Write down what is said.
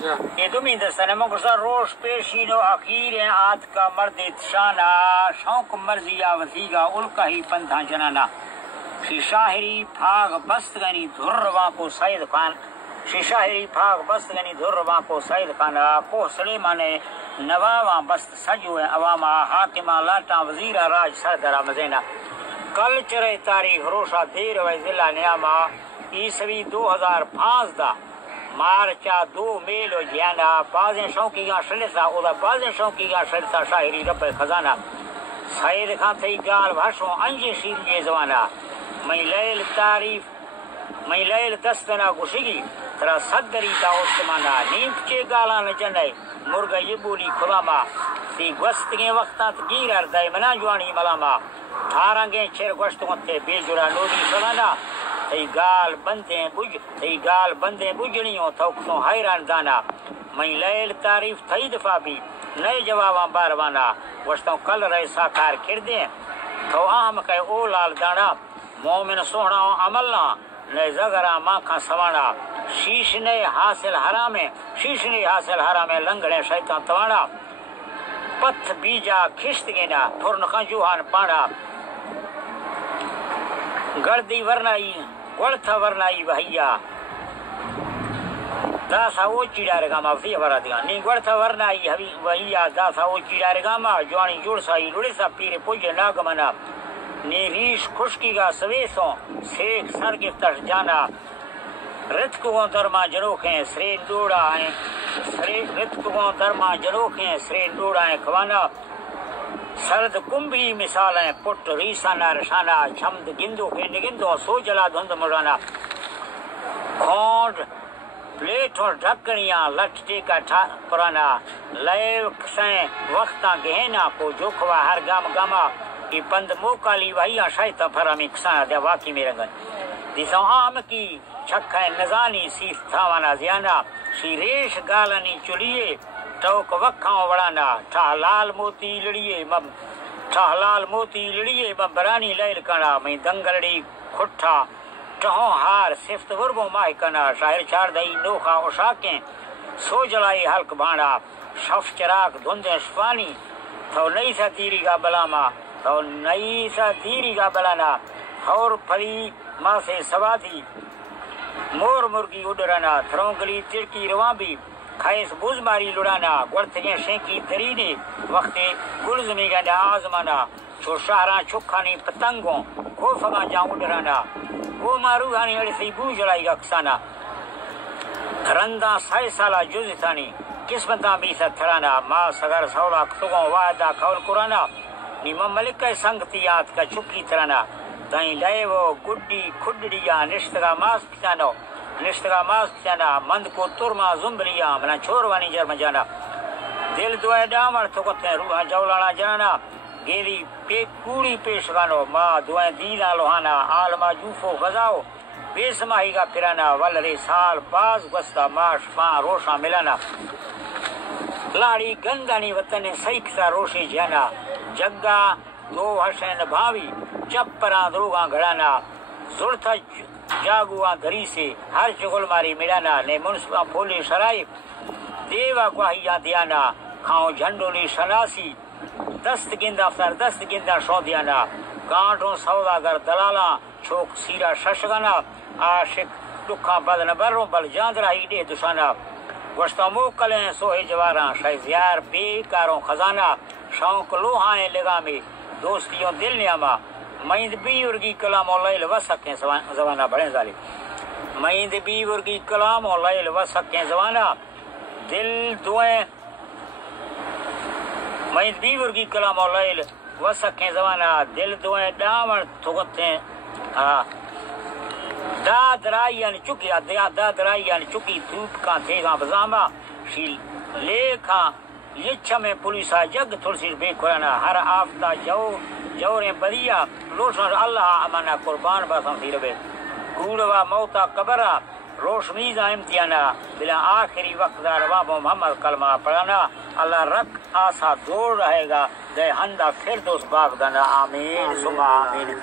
دومی دستانه مگرسا روش پیشین و اخیر آت کا مرد اتشانا شوق مرزیا وزیگا الکا ہی پندھا جنانا شاہری پھاگ بستگنی دھرواں کو سید خان شاہری پھاگ بستگنی دھرواں کو سید خانا کو سلیمانے نواواں بست سجو عواما حاکمہ لاٹاں وزیرہ راج سردرہ مزینہ کل چرے تاریخ روشا دیر و ضلع نیاما عیسوی 2015 مارچا 2 میل و جیانا بازیں شوقی گاں شلسا اودا بازیں شوقی گاں شلسا شاہری رب خزانہ سید خان تھی گال بھاشوں انجی شیر یہ زوانا میں لیل تعریف میں لیل دستنا گشگی ترا صدری تا عثمانہ نیند کے گالا نچنے مرغ یہ بولی کھلاما تی گوستگیں وقتات گیرر دائی منا جوانی ملاما تھارنگیں چھر گوشتوں تے بے جرا نوری سلانا تی گال بندیں بجنیوں توکسوں حیران دانا میں لیل تعریف تھی دفعہ بھی نئے جواباں باروانا گوشتوں کل رہے ساکار کردیں تو اہم کہ او لال دانا مومن سونا عملنا نئے زگرہ ماں سوانا شیشنے حاصل حرام لنگڑے شیطان توانا پتھ بیجا کھشت گینا پھرن خنجوہان پانا گردی ورنائی گڑتھا ورنائی وحیا داسا وہ چیڑا رگاما وزی ورادگا نی گڑتھا ورنائی وحیا داسا وہ چیڑا رگاما جوانی جوڑ سائی لڑے سا پیرے پوجے ناگمنا نی ریش خشکی کا سویسوں سیک سر گفتر جانا رتکوں درما جنوکھیں سرین ڈوڑا ہیں رتکوں درما جنوکھیں سرین ڈوڑا ہیں کھوانا سرد کمبی مثال ہیں پٹ ریسانا رشانا چھمد گندو کے نگندو سو جلا دھند مرانا کھونڈ پلیٹ اور ڈھکنیاں لٹٹے کا پرانا لئے کسیں وقتاں گہنا کو جوکھوا ہر گاما کی پند موکالی وحیاں شایتا پھرامی کسانا دیا واقعی میرے گن دیسوں عام کی چھکھیں نزانی سیس تھاوانا زیانا شی ریش گالانی چلیے ٹوک وکھاں وڑانا ٹھہلال موتی لڑیے مبرانی لیل کنا میں دنگلڑی کھٹھا ٹہوں ہار صفت وربوں ماہ کنا شاہر چار دئی نوخا اشاکیں سو جلائی حلق بھانا شف چراغ دھندیں شفانی تو نئی سا تیری کا بلاما تو نئی سا تیری کا بلانا اور پھلی ماں سے سوادی مور مرگی اڈرانا تھرونگلی ترکی رواں بھی خیس بوز ماری لڑانا گڑتگیں شینکی درینے وقت گلزمی گنڈا آزمانا چھو شہراں چھکھانی پتنگوں گوفگاں جاں اڈرانا وہ ماروحانی اڑسی بو جلائی گا کسانا رنداں سائے سالہ جز تھانی قسمتاں بھی سا تھرانا ماں سگر سولا کتگوں وعدہ کھول قرانا نیمہ ملک سنگتیات کا چھکی ترانا دائیں لائے وہ گڈی کھڈڑیا نشتگا ماس پچانا مند کو ترما زمبریا منا چھوروانی جرم جانا دل دوائے ڈامر تھکتے روحاں جولانا جانا گیلی کوڑی پیش گانو ماں دوائیں دینا لوہانا عالمہ جوفو غزاو بے سماہی کا پھرانا ولرے سال باز گستا ماش فاں روشاں ملانا لاڑی گندانی وطن سیکسا روشی جانا جگہ دو حسین بھاوی چپراں دروگاں گھڑانا زرتھا جاگواں دھری سے ہر چگل ماری ملانا نے منصفہ پھولی شرائی دیوا گواہیاں دیانا کھاؤں جھنڈولی شناسی دست گندہ شو دیانا کانٹوں سوداگر دلالاں چھوک سیرا ششگانا عاشق دکھاں بدن بروں بل جاندرہ ہی دے دشانا گوشتوں موکلیں سوہے جواراں شایزیار بے کاروں خزانہ شوق لوہائیں لگامے دوستیوں دل نیاما مہند بی ورگی کلام و لیل وسکیں زوانہ بڑھیں ظالم مہند بی ورگی کلام و لیل وسکیں زوانہ دل دوئیں مہند بی ورگی کلام و لیل وسکیں زوانہ دل دوئیں ڈامر تھگتیں دادرائیان چکی دھوپ کا تھیگاں بزاما شیل لیکھاں یچھا میں پولیسا جگ تھرسی بے قرانا ہر آفتہ جوریں بریا روشن اللہ امانا قربان باسم تھی ربے گوڑوا موتا قبرہ روشمیزہ امتیانا بلا آخری وقت دار باب محمد کلمہ پڑھانا اللہ رکھ آسا دوڑ رہے گا دے ہندہ پھر دوست باغ دانا آمین سما آمین